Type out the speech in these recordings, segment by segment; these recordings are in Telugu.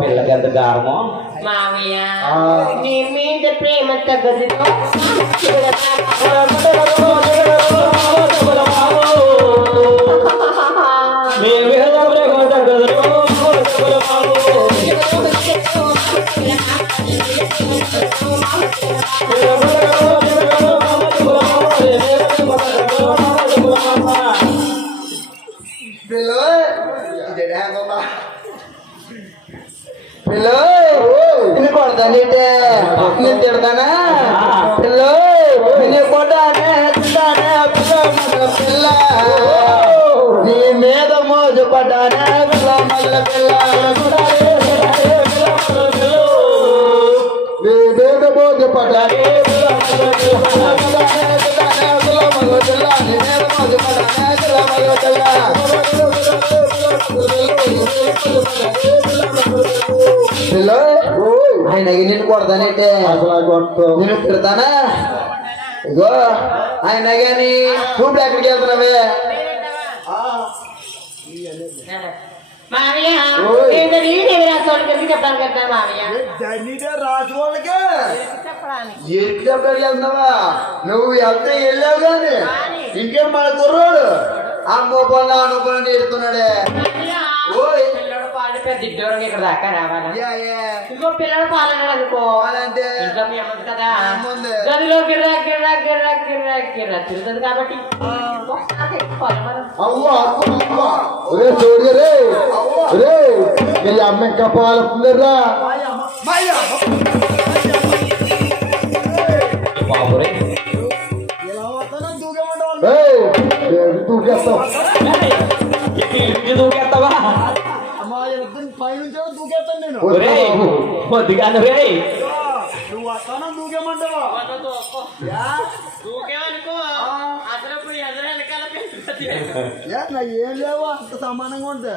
పిల్లకి ఎంత గారమో మామయ్య నీ మీద ప్రేమ తగ్గదు ini korban itu, ini terkena, hello, ini korban terkena, belum pela, ini meda mau jepatan, belum ada pela, meda mau jepatan, hello, hai lagi nih korban itu, ini terkena, gue, hai lagi nih, udah kerja terus. మామయ్య ఇది రాసుకోవాలి చెప్పడానికి వెళ్తాను మామయ్య రాసుకోవాలిగా ఎట్లా వెళ్తున్నావా నువ్వు వెళ్తే వెళ్ళావు కానీ ఇంకేం మన కుర్రోడు అమ్మో పొల్ల అనుకుని నేర్తున్నాడే దిడ్డోరం ఇక్కడ దాకా రావాలా ఇంకో పిల్లలు పాలన అనుకో అంటే ఇంట్లో మీ అమ్మది కదా గదిలో గిర్రా గిర్రా గిర్రా గిర్రా గిర్రా తిరుగుతుంది కాబట్టి చూడు రే రే మీ అమ్మ ఇంకా పాలుతుందిరా దూకేస్తావు దూకేస్తావా పైనుంచి దూకేస్తాను నేను కొద్దిగాను రే నువ్వు వస్తాను దూకేమంటావా దూకేమనుకో అసలు ఎదురెనకాల ఏం లేవు అంత సమానంగా ఉంటే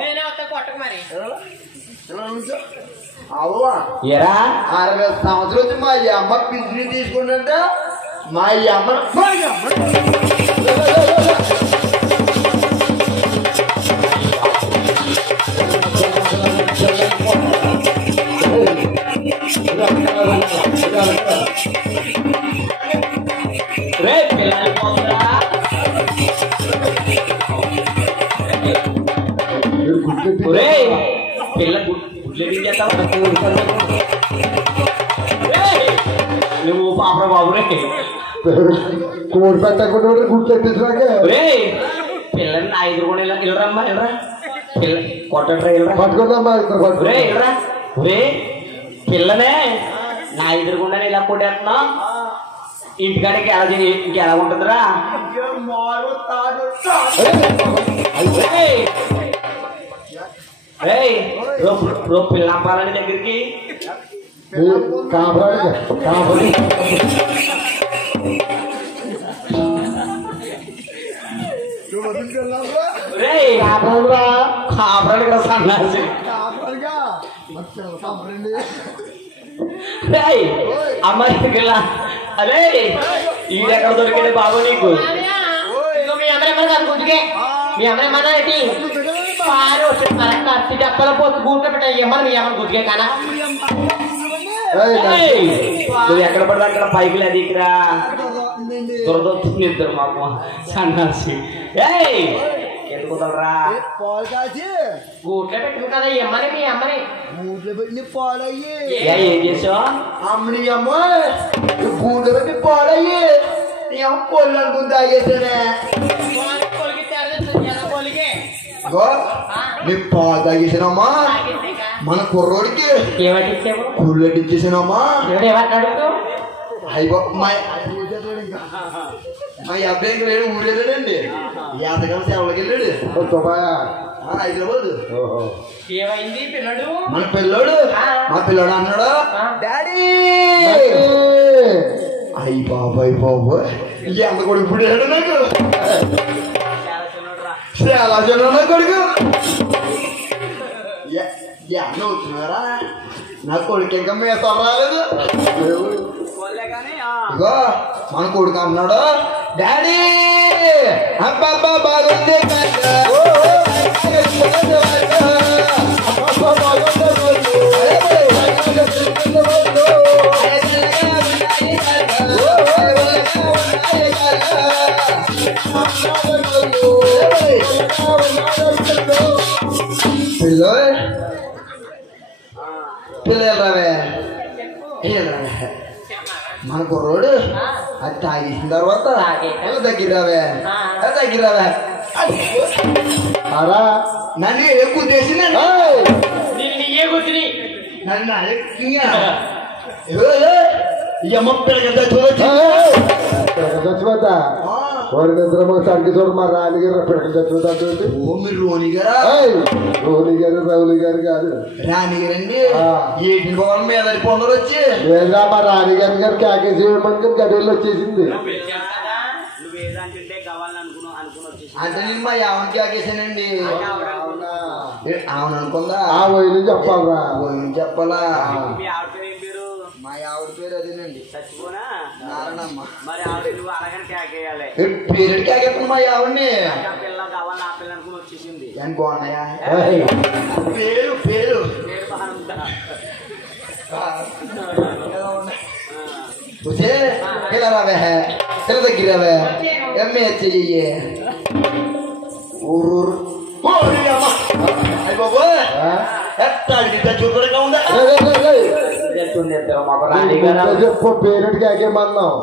నేనే వస్తా కొట్టకు మరి అవ్వా 60 సంవత్సరాలు మా అమ్మ పిచ్చిని తీసుకుంటే మా అమ్మ పిల్ల గుడ్లు చేస్తావా నువ్వు పాపరా బాబు రే కోడి పెట్టకుండా గుడ్లు ఎట్టించడానికి పిల్లని నా ఎదురుకొని వెళ్ళరమ్మా వెళ్ళరా పిల్ల కొట్టరా వెళ్ళరా పట్టుకుందామా వెళ్ళరా పిల్లనే నా ఎదురుకుండా ఇలా కొట్టేస్తున్నా ఇంటికాడికి ఎలా ఇంకెలా ఉంటుందిరా పిల్ల పాలని దగ్గరికి కాపరాలు కూడా సన్నాసి అమ్మాయి అదే ఈడెక్కడ దొరికింది బాబు నీకు మీ అమ్మేమన్నా ఏంటి పారు కత్తి డప్పల పోతు గూట పెట్టేయమ్మని మీ అమ్మని గుర్తుకే కానా నువ్వు ఎక్కడ పడితే అక్కడ పైకి లేదు ఇక్కడ దొరదొచ్చుకుని ఇద్దరు మాకు సన్నాసి ఎందుకుదలరా గూట్లో పెట్టుకు కదా ఇమ్మని మీ అమ్మని గూట్లో పెట్టి పాలయ్యి ఏం చేసావు అమ్మని అమ్మ గూట్లో పెట్టి పాలయ్యి కొల్లు అనుకుని తాగేసానే నీ పాలు తాగేసానమ్మా మన కుర్రోడికి కుళ్ళెట్ ఇచ్చేసానమ్మా అయిపో మా అబ్బాయికి లేడు ఊరెళ్ళాడండి యాతకాలం సేవలకి వెళ్ళాడు హైదరాబాద్ ఏమైంది పిల్లడు మన పిల్లోడు మా పిల్లోడు అన్నాడు డాడీ అయ్యి బాబాయ్ బాబోయ్ ఎంత కొడుకు పుట్టాడు నాకు చాలా చిన్న కొడుకు నువ్వు చూడరా నా కొడుకు ఇంకా మీసం రాలేదు. ఇగో మన కొడుకు అన్నాడు, డాడీ అబ్బబ్బా బాగుంది పిల్లలు రావే మన కుర్రోడు అది తాగేసిన తర్వాత దగ్గర రావే దగ్గర రావే అరా నన్ను ఎక్కువ చేసింది నన్ను అమ్మ పిల్లగా చచ్చిపోతా వాడి నిద్ర సరికి చూడు మా రాణిగారు పిల్లలు చచ్చిపోతా. ఓ మీరు రోని గారా? రోని గారు రౌలి గారు కాదు, రాణి గారండి. ఏటి భవన్ మీద పొందరు వచ్చి లేదా మా రాణిగారి గారు కేకేసి మనకి గడిలో వచ్చేసింది. అంటే నేను మా యావన్ కేకేసానండి. అవును అనుకుందా? ఆ వయలు చెప్పాలరా, వయలు చెప్పాలా? మా ఆవిడ పేరు అదేనండి, నారాయణమ్మ. పేరు కేకేస్తాను మా ఆవిడని. ఏం బాగున్నాయా పేరు? పేరు ఇలా రావే తెల దగ్గరవే ఎమ్మె చెయ్యి ఊరూరు బాబు చూడగా ఉందా? చెప్పు పేరెంట్ కేకేమన్నావు.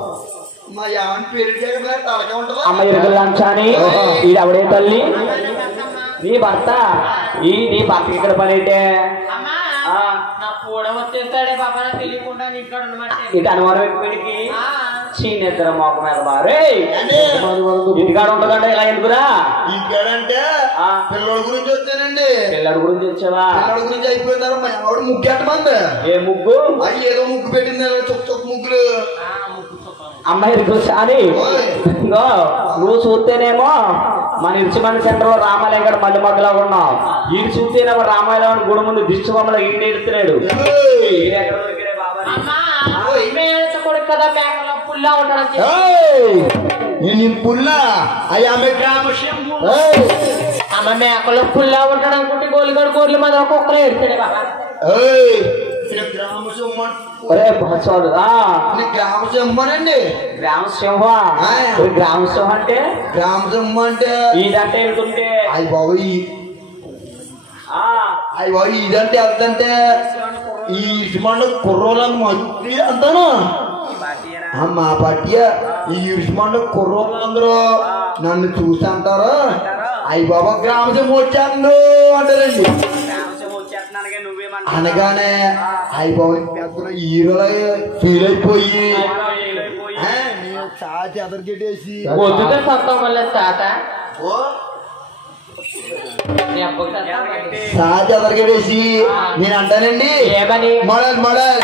మా యావన్ పేరు తలగా ఉంటుందా? అమ్మ ఇరుగుల లంచాని ఇది ఆవిడే తల్లి, నీ భర్త నీ భర్త ఇక్కడ పని అయితే ఇటు అనుమానం ఎక్కువకి చీనిద్దరు మొక్క మీద బారే ఇంటికాడ ఉంటుందంటే ఇలా ఎందుకురా? ఇంటికాడంటే పిల్లల గురించి వచ్చానండి. పిల్లల గురించి వచ్చావా? పిల్లల గురించి అయిపోయినారు. మా ఆవిడ ముగ్గు ఎట్టమంది. ఏ ముగ్గు? అది ఏదో ముగ్గు పెట్టింది, చొక్క చొక్క ముగ్గులు. అమ్మాయి అని నువ్వు చూస్తేనేమో మన ఇరుచిమంది సెంటర్ లో రామాలయం మళ్ళీ మగ్గులా ఉన్నావు. ఈడు చూస్తేనేమో రామాలయం గుడి ముందు దిష్టి బొమ్మలు ఈయన ఎడుతున్నాడు. పుల్లా ఆమె మేకలో పుల్లా ఉంటాడు అనుకుంటే గోలిగడు గోర్లు మన ఒక్కొక్కరే ఎడతాడే బాబా. గ్రామ సింహం గ్రామ సింహ. గ్రామ సింహం అంటే గ్రామ సింహం అంటే ఇదంటే వెళ్తుంటే అయ్యి బాబు అయ్యి బాబు ఇదంటే వెళ్తుంటే ఈ ఇసుమండ కుర్రోళ్ళని మంచి అంటాను. మా పట్టియ ఈ ఇసుమండ కుర్రోళ్ళు అందరూ నన్ను చూసి అంటారు, అయ్యి బాబా గ్రామ సింహం వచ్చాను అంటారండి. అనగానే అయ్యి బాబు పెద్ద హీరోలా ఫీల్ అయిపోయి చాచి అదరికెట్టేసి సాచి అదరికెట్టేసి నేను అంటానండి మోడల్ మోడల్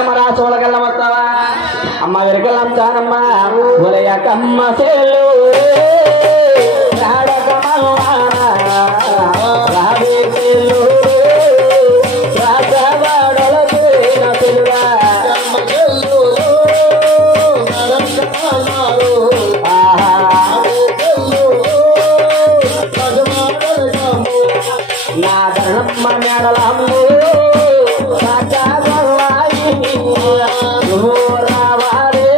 మరి ఆ చూడగల్లం వస్తావా? అమ్మ విరగల్లం చానమ్మా ఉదయకమ్మ చెల్లు రావే చెల్లు రాజవాడలకే నలురా నా ధనమ్మ మేడలమ్ము రావారే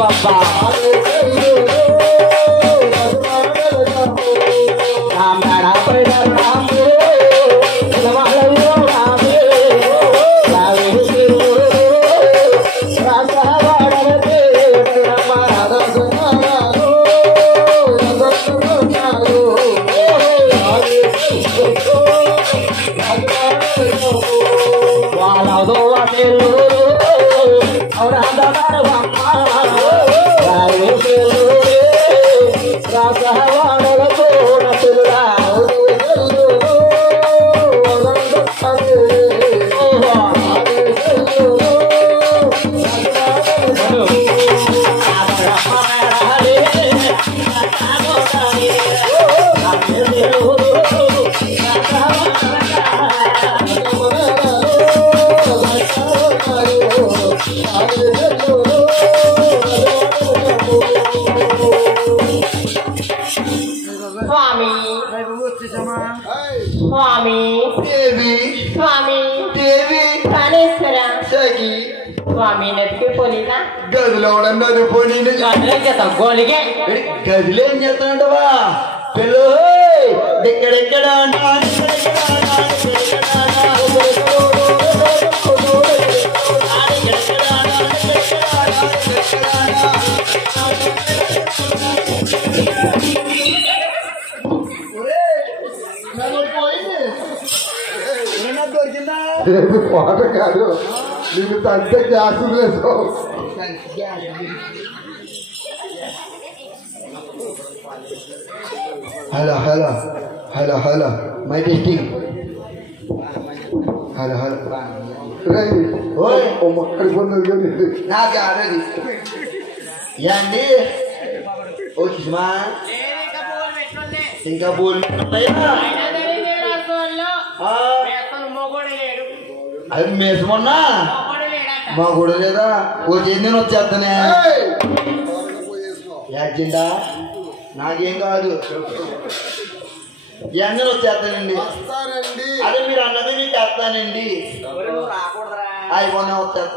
అబ్బబ్బా నా మేడపై రాము పిల్లవాళ్ళలో రాము రావేసి రాసవాడలే వాళ్ళదో అదేలు రాసవాడలతో నటులా స్వామి స్వామి దేవి స్వామి దేవి ప్రాణేశ్వర సఖి స్వామి నెత్తికి పోలీసా గదిలో ఉన్నది పోనీ గోలిగే గదిలో ఏం చేస్తానంటవా పిల్లు ఎక్కడెక్కడ దొరికిందా పాట కాదు నీకు తంటే గ్యాస్ లేదు hello hello hello hello my testing hello hello ఓయ్ మొక్కడి పొంది నాకు ఆడది ఏండి ఓ సుష్మా ఇంకా పూలు ఉన్నాయా అది మేసమన్నా మా కూడా లేదా ఓ చెందిన వచ్చేస్తానే యాచిండా నాకేం కాదు ఎందరూ వచ్చేస్తానండి అదే మీరు అన్నది నీకు చేస్తానండి అయిపోయినా వస్తాను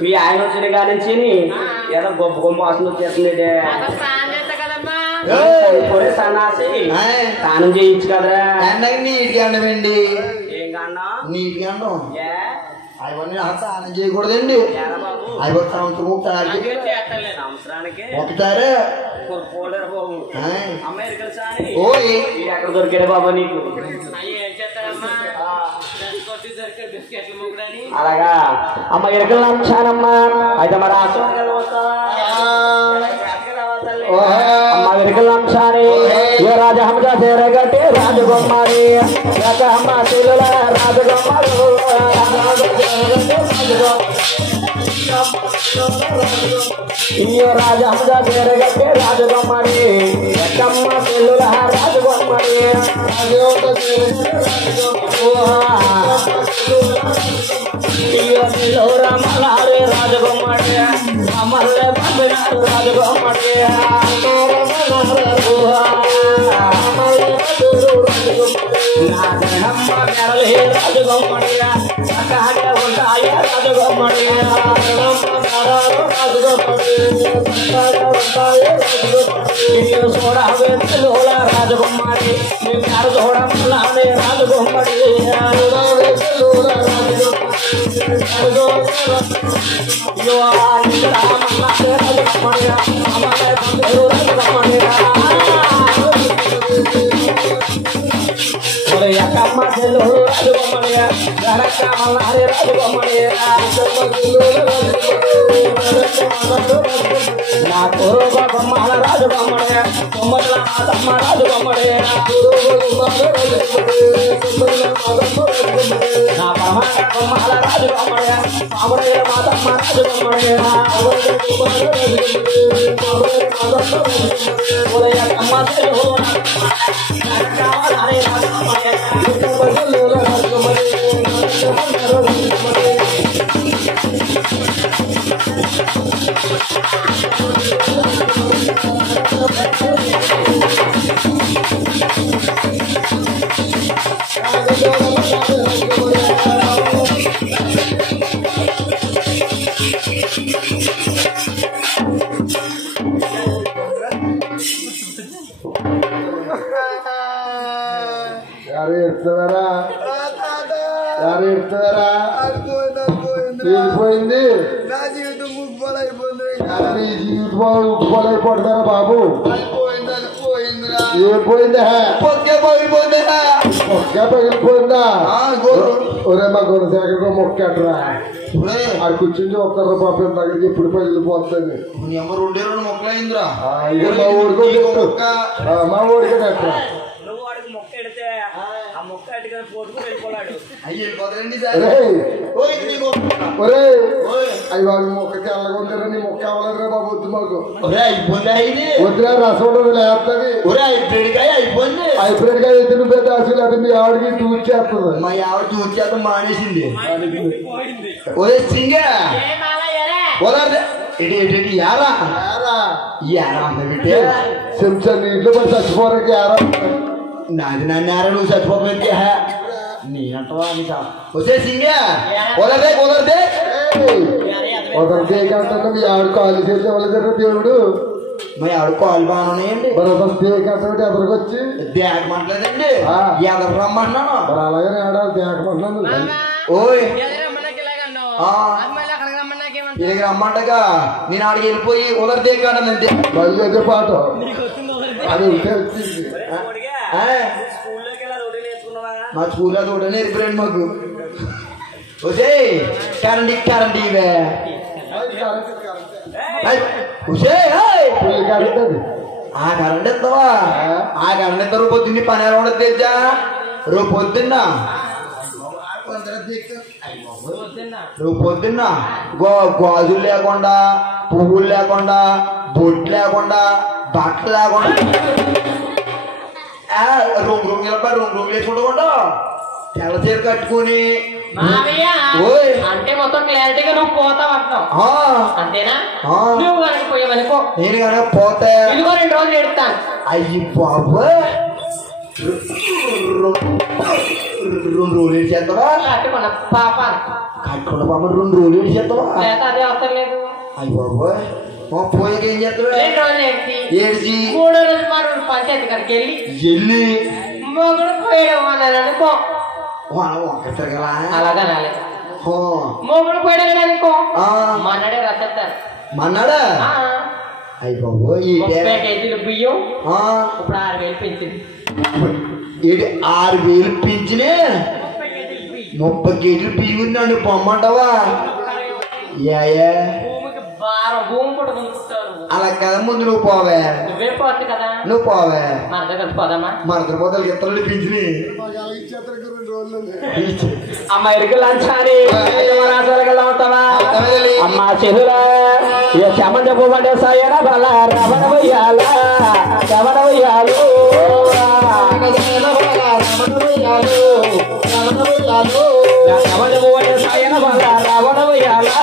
మీ ఆయన వచ్చిన కాడి నుంచి ఏదో గొప్ప గొప్ప వాసన వచ్చేస్తుంది సన్నాసి స్నానం చేయించు కదరా ఎండకి నీట్గా అండమండి ఏం కన్నా నీట్గా అండం అవన్నీ స్నానం చేయకూడదండి అవి సంవత్సరం సంవత్సరానికి ఒకసారి అమెరికన్ సాని ఓయ్ ఎక్కడ దొరికాడు బాబా నీకు అలాగా అమ్మ ఎరకలు అంశానమ్మా అయితే మరి అమ్మ ఎరకలు అంశాని ఏ రాజ హంస చేరగట్టే రాజగొమ్మారి అమ్మ శిలుల రాజగొమ్మారు రాజ హంస చేరగట్టే రాజగొమ్మారి అమ్మ శిలుల రాజగొమ్మారి రామలాడే రాజగొమ్మాడి అమర్లే పంపినాడు రాజగొమ్మాడి నాగమ్మ మెరలే రాజగొమ్మాడి అక్కడే ఉంటాయి రాజగొమ్మాడి చూడవే లోల రాజగొమ్మాడి మీరు చూడమలాడే రాజగొమ్మాడి నా కురుబ బొమ్మల రాజు బొమ్మడే బొమ్మల మాతమ్మ రాజు బొమ్మడే నా పరమాత్మ బొమ్మల రాజు బొమ్మడే పాముడే మాతమ్మ రాజు బొమ్మడే అమ్మ ఎవరు ఎడతారా వెళ్ళిపోయింది నా జీవితం ముగ్గులు అయిపోయింది నీ జీవితం ఉప్పుకోలేకపోతున్నారా బాబు ఏం పోయిందా పొక్కే పగిలిపోయింది మొక్క పగిలిపోయిందా ఒరే మా గుణశేఖర్ మొక్కట్రా అది కూర్చుని చూస్తారా పాప దగ్గరికి ఎప్పుడు పగిలిపోతుంది ఎవరు 2 మొక్కలైందిరా మా ఊడికో మా ఊడికే నెట్రా నువ్వు వాడికి మొక్క ఎడితే ఆ మొక్క ఎట్టుకొని పోటుకుని వెళ్ళిపోలాడు. ఒరే అవి వాళ్ళు మొక్క తెల్లగా ఉంటారా నీ మొక్క అవ్వలేదురా బాబు వద్దు మాకు వద్దురా రసం ఉండదు లేస్తుంది హైబ్రిడ్ గా ఎత్తున పెద్ద అసలు అది మీ ఆవిడకి తూర్చేస్తుంది మా ఆవిడ తూర్చేత మానేసింది ఒరే సింగా చెంచా నీటిలో పడి చచ్చిపోరాకి యారా నాది నా నేర నువ్వు చచ్చిపోతే నీ అంటవా వచ్చే సింగా కుదరదే కుదరదే ఒకరికి ఏకంటే మీ ఆవిడ కాలు చేసి ఇవ్వలేదరా దేవుడు మరి ఆవిడ కాలు బాగున్నాయండి మరి అసలు దేకంటే ఎదరికొచ్చి దేకమంటలేదండి ఎవరు రమ్మన్నాను మరి అలాగే ఆడాలి దేకమంటున్నాను ఓయ్ ఇలాగ రమ్మంటగా నేను ఆడికి వెళ్ళిపోయి ఉదర్ దేకానంటే మళ్ళీ అదే పాట అది వచ్చింది మా స్కూల్లో చూడ నేర్పిరండి మాకు వచ్చే కరెంట్ కరెంట్ ఇవే కరెంట్ అది ఆ కరెంట్ ఎత్తావా ఆ కరెంట్ ఎత్తా రూపు పొద్దున్న పని ఎలా ఉండదు తెచ్చా రేపు పొద్దున్న రేపు పొద్దున్న గాజులు లేకుండా పువ్వులు లేకుండా బొట్లు లేకుండా బట్టలు లేకుండా రూమ్ వేసుకుంటా తెల్ల చీర కట్టుకుని అంటే మొత్తం క్లారిటీగా నువ్వు పోతావు అంటావు అంతేనా నువ్వు కనుక పోయావనుకో నేను కనుక పోతే ఇదిగో 2 రోజులు ఎడతాను అయ్యి బాబు 2 రోజులు ఏడ్చేస్తావా కట్టుకున్న పాప కట్టుకున్న పాప 2 రోజులు ఏడ్చేస్తావా లేదా అదే అవసరం లేదు అయ్యి బాబు పోయాక ఏం చేస్తావా 2 రోజులు ఏడ్చి 3వ రోజు మరి పంచాయతీ కాడికి వెళ్ళి మొగుడు పోయాడు అని అనుకో అలాగా రాలేదు మొగుడు పోయాడు అనుకో మన్నాడే రాసేస్తారు మన్నాడా అయ్యి బాబు 30 కేజీలు బియ్యం ఇప్పుడు 6,000 పెంచింది 6,000 పెంచినే 30 కేజీలు బియ్యం నన్ను పొమ్మంటావా భూమి కూడా ముందుతారు అలా కదా ముందు నువ్వు పోవే నువ్వే పోతుంది కదా నువ్వు పోవే మన దగ్గర పోదామా మరదల పోతలకి ఇతరులు పెంచిని అమ్మ ఇరుకు లంచాని ఉంటావా అమ్మ చెరువులా శమం చెప్పమంటే సాయన బల రమణ వెయ్యాలా రమణ వెయ్యాలు శమం చెప్పమంటే సాయన బల రమణ వెయ్యాలా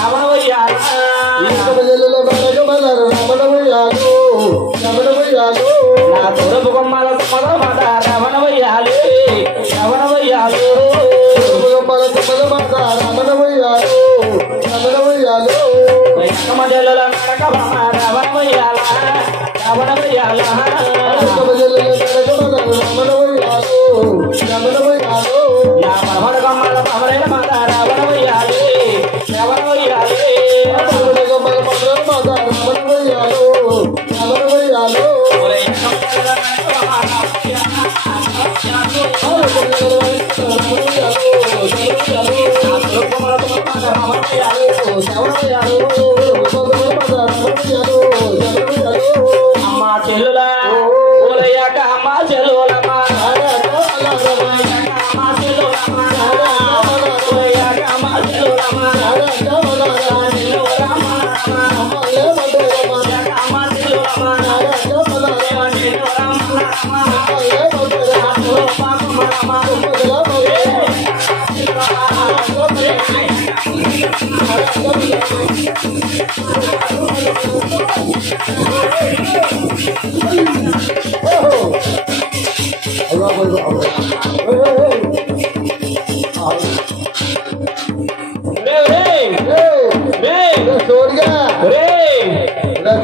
రమణ వెయ్యాలు ఎక్కమజోళ్ళ మేడక రమణ వెయ్యాలా రమణ వెయ్యాలా నా తొరపు కొమ్మల మాట రమణ వెయ్యాలి రమణ వెయ్యాలు ఎక్కమజోళ్ళ మేడక రమణ వెయ్యాలా రమణ వెయ్యాలా నా పరమణ కొమ్మల పమరైన మాట రమణ వెయ్యాలి రమణ వెయ్యాలి అమ్మ చెల్లులా ఊరయ్యాక అమ్మ చెల్లులమ్మా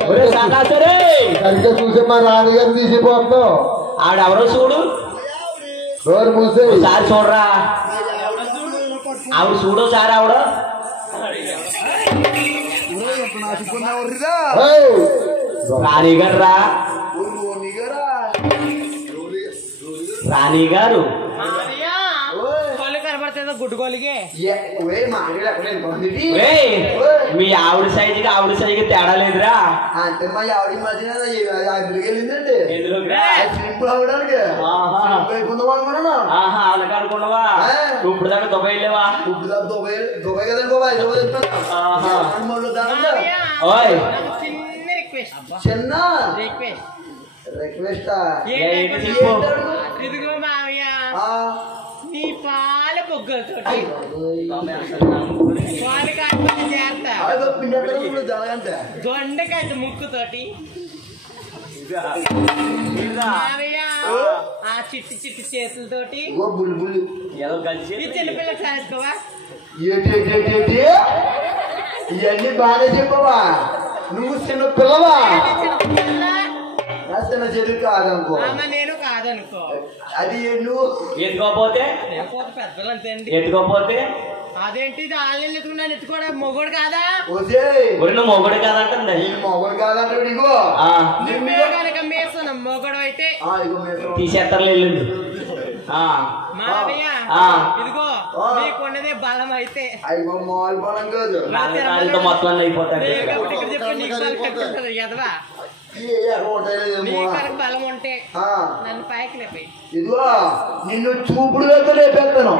ఒరే సన్నాసరే సరిగ్గా చూసే మా నాన్నగారు తీసిపోతున్నావు ఆడెవరో చూడు రోజు మూసే ఒకసారి చూడరా ఆవిడ చూడు సార్ ఆవిడ రాణి గారు రా రాణి గారు కళ్ళు కనబడుతుందో గుడ్డుకోలికి ఏయ్, మీ ఆవిడ సైజుకి తేడా లేదురా అంటే మా ఆవిడ మధ్యన వెళ్ళిందండి ఎందులోకి రా? స్లింపుల్ అవడానికి ఆహా. అయిపోదాం అనుకున్నాను ఆహా అలాగ అనుకున్నావా నువ్వు ఇప్పుడు దాకా దుబాయ్ వెళ్ళావా ఇప్పుడు దుబాయ్ కదండి బాబా ఆహా. ఓయ్ ఓయ్ చిన్న రిక్వెస్ట్ చిన్న రిక్వెస్ట్ రిక్వెస్ట్ ఏంటి చెప్పు ఇదిగో మావయ్య నీ పాల బొగ్గలతోటి పాలు కాకుండా చేస్తా దొండకాయ ముక్కుతోటి మావయ్య ఆ చిట్టి చిట్టి చేతులతోటి బుల్బుల్ ఏదో కలిసి ఈ చిన్నపిల్లకి సాధిస్తావా ఏంటి ఇవన్నీ బాగా చెప్పవా నువ్వు చిన్న పిల్లవా నా చిన్న చెల్లి కాదనుకో అమ్మ నేను కాదనుకో అది నువ్వు ఎత్తుకోపోతే లేకపోతే పెద్దలు అంతే అండి ఎత్తుకోపోతే అదేంటి ఆన్లైన్ ఎత్తుకున్నాను ఎత్తుకోవడం మొగోడు కాదా వస్తే ఒరి నువ్వు మొగుడు కాదంటుంది నేను మొగడు కాదంటే ఇగో నువ్వే కనుక మేస్తాను మొగడు అయితే ఇగో మీరు తీసేస్తారు వెళ్ళింది మావయ్య ఆ. ఇదిగో నీకున్నదే బలం అయితే అయ్యో మాల్ బలం కాదు రాళ్ళతో మొత్తం అన్నీ అయిపోతాడు కాబట్టి ఇక్కడ చెప్పి నీకు బలం కట్టుంటది ఎదవా నీ కనుక బలం ఉంటే నన్ను పైకి లేపి ఇదిగో నిన్ను చూపుడు వేస్తే లేపేస్తాను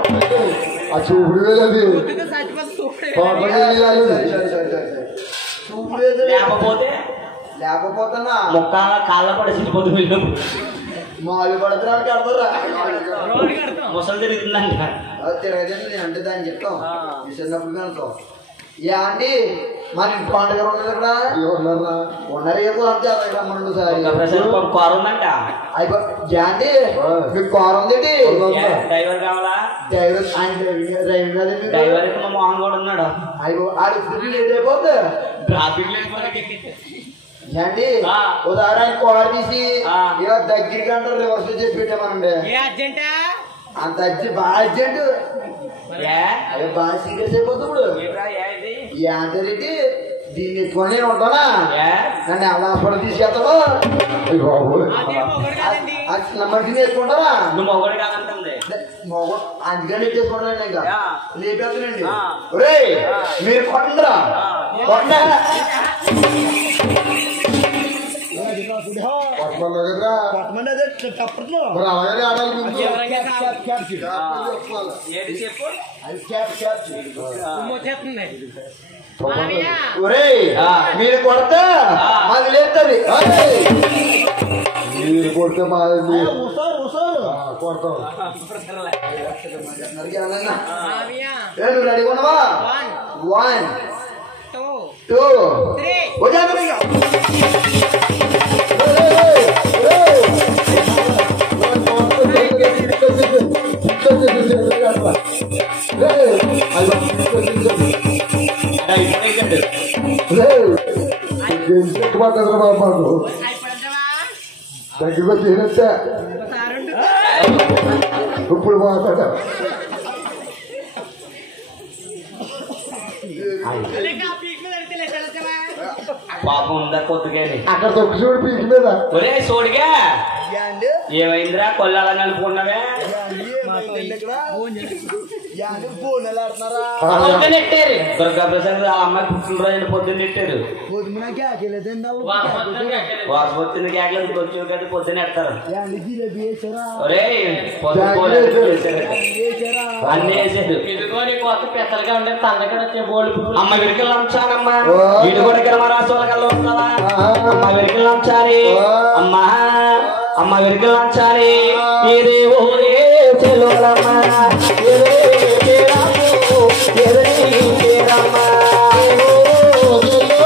ఆ చూపుడు వేలది పొద్దుగా చచ్చిపోతే చూపుడు వేస్తే లేకపోతే లేకపోతున్నా ముక్క కాళ్ళ కూడా చిరిపోతు మాలు పడతానికి అర్థరా రోడ్డు కడతాం ముసలు తిరుగుతుందంట తిరగదండి నేను అంటే దాన్ని చెప్తాం చిన్నప్పుడు కనుకో అండి మరి పండుగ ఉన్నది ఇక్కడ ఉన్నారా ఉన్నారు ఏదో అంతే రమ్మను సార్ కూర ఉందంట అండి మీకు కార్ ఉంది డ్రైవర్ కావాలా డ్రైవర్ ఆయన డ్రైవింగ్ కాదండి డ్రైవర్ మా మోహన్ కూడా ఉన్నాడు అయ్యో ఆడి ఫుడ్ లేట్ అయిపోతే ట్రాఫిక్ లేదు అండి ఉదాహరణ కార్ తీసి ఆ. ఇలా దగ్గరికి అంటే రివర్స్ చేసి పెట్టామనండి ఏ అర్జెంటా అంత బాగా అర్జెంట్ అదే బాగా సీరియస్ అయిపోతుంది ఏంటంటే దీన్ని ఎత్తుకొని నేను ఉంటానా నన్ను ఎలా హాస్పిటల్ తీసుకెళ్తాను అదే మొగడు కాదండి మనిషిని ఎత్తుకుంటారా నువ్వు మొగడు కాదంటుంది అందుకని ఎత్తేసుకుంటానండి ఇంకా యా. లేపేస్తానండి ఆ. ఒరే మీరు కొట్టరా కొట్ట కొట్టమన్నావు కదరా మరి అలాగే ఆడాలి ముందు ఎవరంగా కాదు. ఏది చెప్పు వచ్చేస్తుంది మావయ్య ఒరే ఆ. మీరు కొడతా ఆ. మాది లేస్తుంది మీరు కొడితే మా కొడతాం మావయ్య నువ్వు రెడీ ఉన్నావా 1 2 2 3 బాబు అయిపోయిందవా దగ్గరకు వచ్చినట్టే సారుండు ఇప్పుడు మాట్లాడ లేక పీక్ మీద అడిగితే లేచవా పాపం ఉందా కొద్దిగాని అక్కడ తొక్కు చూడు పీకి మీద ఒరే సోడిగా ఏమైందిరా కొల్లాల కలుపుకున్నావే పొద్దున్న నెట్టారు దుర్గా ప్రసాద్ ఆ అమ్మాయి పుట్టినరోజు పొద్దున్న నెట్టారు వాసపొత్తిన కేకలేదు వచ్చి కదా పొద్దున్న ఎడతారు ఒరే అన్ని వేసారు ఇదిగో నీ కొత్త పెద్దలుగా ఉండే తండ్రిగా వచ్చే బోళ్ళు అమ్మ విరికలు లంచారమ్మా వీడు కూడా ఇక్కడ మా రాష్ట్రాల కల్లా వస్తున్నావా అమ్మ విరికలు లంచారి అమ్మా అమ్మ విరికలు లంచారి ఇదే ఊరే చెల్లెలమ్మ